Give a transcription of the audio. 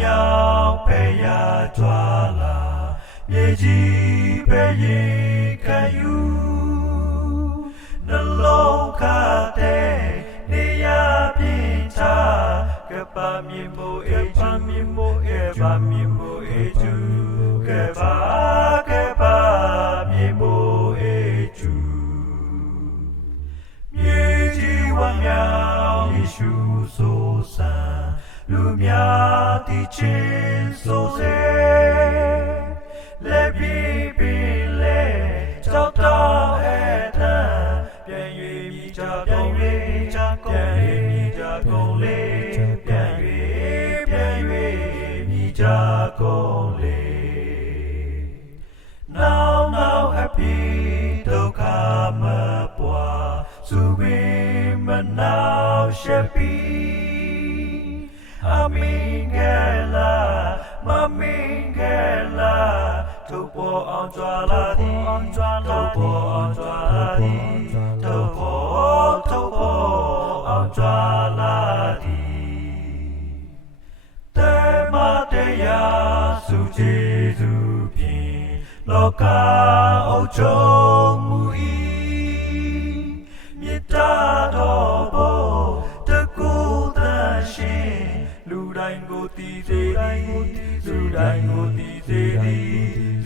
要被伢抓了，一记被一开溜。那老卡的，那呀皮差，哥把咪摸一揪，咪摸一揪，哥把哥把咪摸一揪，咪一汪喵咪数数三。 လူများတည်ခြင်းဆိုစေလက်ပြီးပင်လေကြောက်တော့ဟဲ့တံပြန်၍မိကြကုန်လေကြကုန်လေမိကြကုန်လေပြန်၍ပြန်၍မိကြကုန်လေ Now now happy ဒုက္ခမပွားသူပင်မနောက်ရှက်ပြီ Mamingela, Mamingela, Topo on Jaladi, Topo on Jaladi, Topo, Topo on Jaladi. De Matea, Suji, Zupi, Loka, Ocho, Mui. ti se dai ngo ti se dai ngo ti se dai